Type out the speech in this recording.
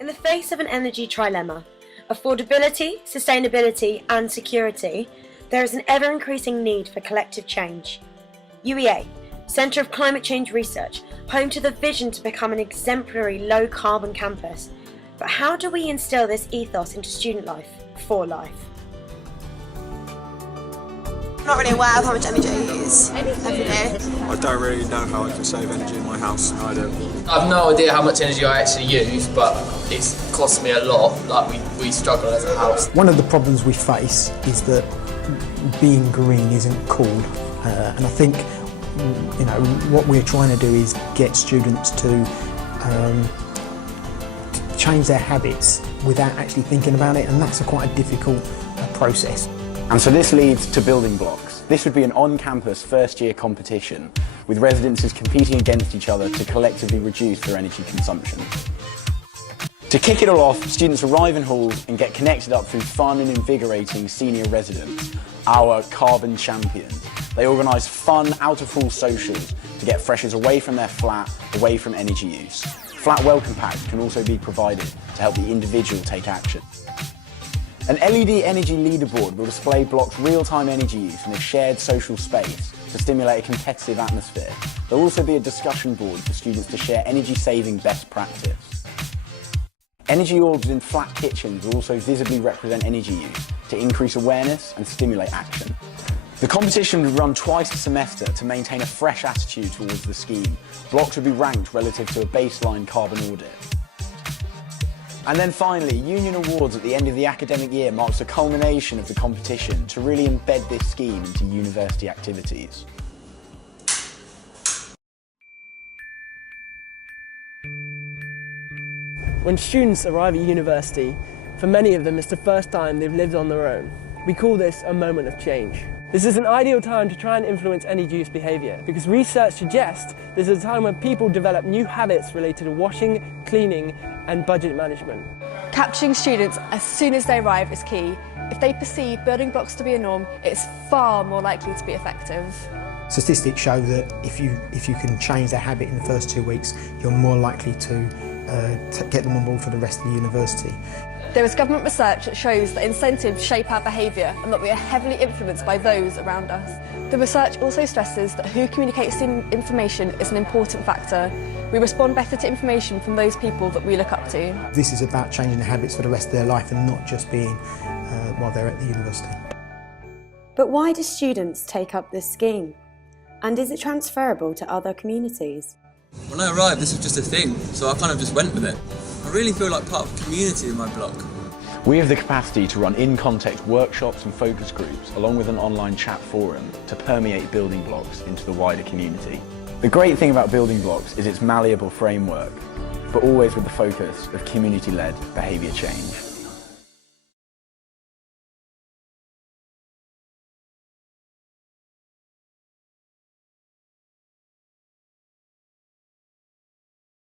In the face of an energy trilemma, affordability, sustainability and security, there is an ever-increasing need for collective change. UEA, Centre of Climate Change Research, home to the vision to become an exemplary low-carbon campus. But how do we instill this ethos into student life, for life? I'm not really aware of how much energy I use every day. I don't really know how I can save energy in my house either. I have no idea how much energy I actually use, but it's cost me a lot. Like we struggle as a house. One of the problems we face is that being green isn't cool, and I think what we're trying to do is get students to change their habits without actually thinking about it, and that's quite a difficult process. And so this leads to building blocks. This would be an on-campus first-year competition with residences competing against each other to collectively reduce their energy consumption. To kick it all off, students arrive in halls and get connected up through fun and invigorating senior residents, our carbon champions. They organise fun, out-of-hall socials to get freshers away from their flat, away from energy use. Flat welcome packs can also be provided to help the individual take action. An LED energy leaderboard will display blocks' real-time energy use in a shared social space to stimulate a competitive atmosphere. There will also be a discussion board for students to share energy-saving best practice. Energy orbs in flat kitchens will also visibly represent energy use to increase awareness and stimulate action. The competition would run twice a semester to maintain a fresh attitude towards the scheme. Blocks would be ranked relative to a baseline carbon audit. And then finally, Union Awards at the end of the academic year marks the culmination of the competition to really embed this scheme into university activities. When students arrive at university, for many of them it's the first time they've lived on their own. We call this a moment of change. This is an ideal time to try and influence energy use behaviour because research suggests this is a time when people develop new habits related to washing, cleaning and budget management. Capturing students as soon as they arrive is key. If they perceive building blocks to be a norm, it's far more likely to be effective. Statistics show that if you can change their habit in the first 2 weeks, you're more likely to get them on board for the rest of the university. There is government research that shows that incentives shape our behaviour and that we are heavily influenced by those around us. The research also stresses that who communicates information is an important factor. We respond better to information from those people that we look up to. This is about changing their habits for the rest of their life and not just being while they're at the university. But why do students take up this scheme? And is it transferable to other communities? When I arrived, this was just a thing, so I kind of just went with it. I really feel like part of the community in my block. We have the capacity to run in-context workshops and focus groups, along with an online chat forum, to permeate building blocks into the wider community. The great thing about building blocks is its malleable framework, but always with the focus of community-led behaviour change.